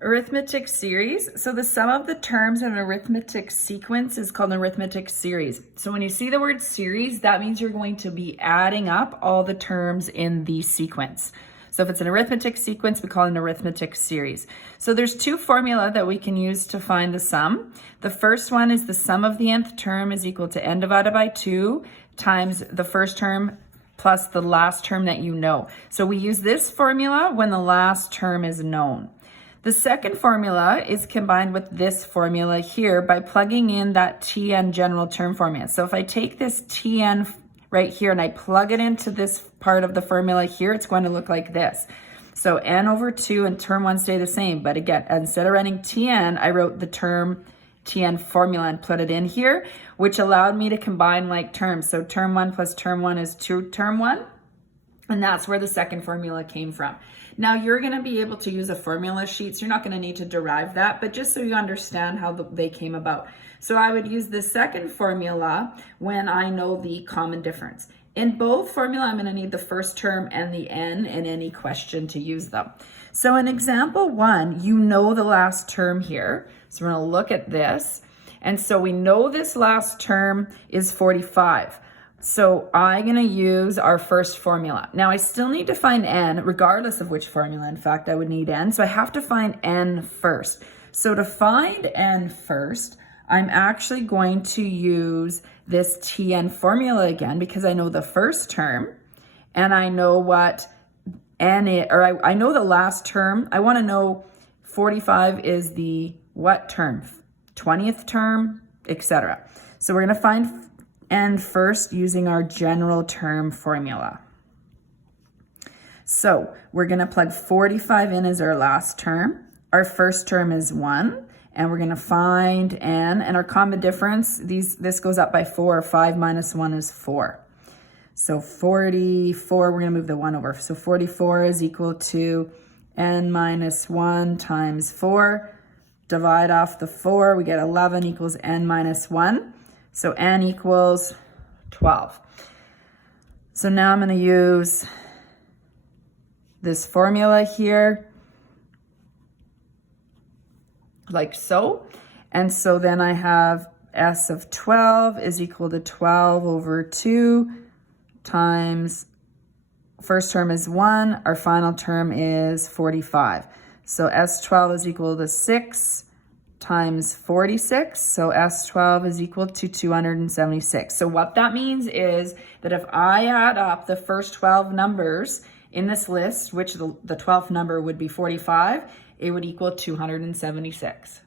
Arithmetic series. So the sum of the terms in an arithmetic sequence is called an arithmetic series. So when you see the word series, that means you're going to be adding up all the terms in the sequence. So if it's an arithmetic sequence, we call it an arithmetic series. So there's two formula that we can use to find the sum. The first one is the sum of the nth term is equal to n divided by 2 times the first term plus the last term that you know. So we use this formula when the last term is known. The second formula is combined with this formula here by plugging in that Tn general term formula. So if I take this Tn right here and I plug it into this part of the formula here, it's going to look like this. So n over 2 and term 1 stay the same. But again, instead of writing Tn, I wrote the term Tn formula and put it in here, which allowed me to combine like terms. So term 1 plus term 1 is 2 term 1. And that's where the second formula came from. Now you're going to be able to use a formula sheet, so you're not going to need to derive that, but just so you understand how they came about. So I would use the second formula when I know the common difference. In both formula, I'm going to need the first term and the n in any question to use them. So in example 1, you know the last term here. So we're going to look at this. And so we know this last term is 45. So I'm going to use our first formula. Now I still need to find n, regardless of which formula. In fact, I would need n. So I have to find n first. So to find n first, I'm actually going to use this Tn formula again because I know the first term and I know what n is, or I know the last term. I want to know 45 is the what term? 20th term, etc. So we're going to find n first using our general term formula. So we're going to plug 45 in as our last term. Our first term is 1, and we're going to find n, and our common difference, this goes up by 4. 5 minus 1 is 4. So 44, we're going to move the 1 over. So 44 is equal to n minus 1 times 4. Divide off the 4, we get 11 equals n minus 1. So n equals 12. So now I'm going to use this formula here, like so. And so then I have s of 12 is equal to 12 over 2 times, first term is 1, our final term is 45. So S12 is equal to 6 times 46. So S12 is equal to 276. So what that means is that if I add up the first 12 numbers in this list, which the 12th number would be 45, it would equal 276.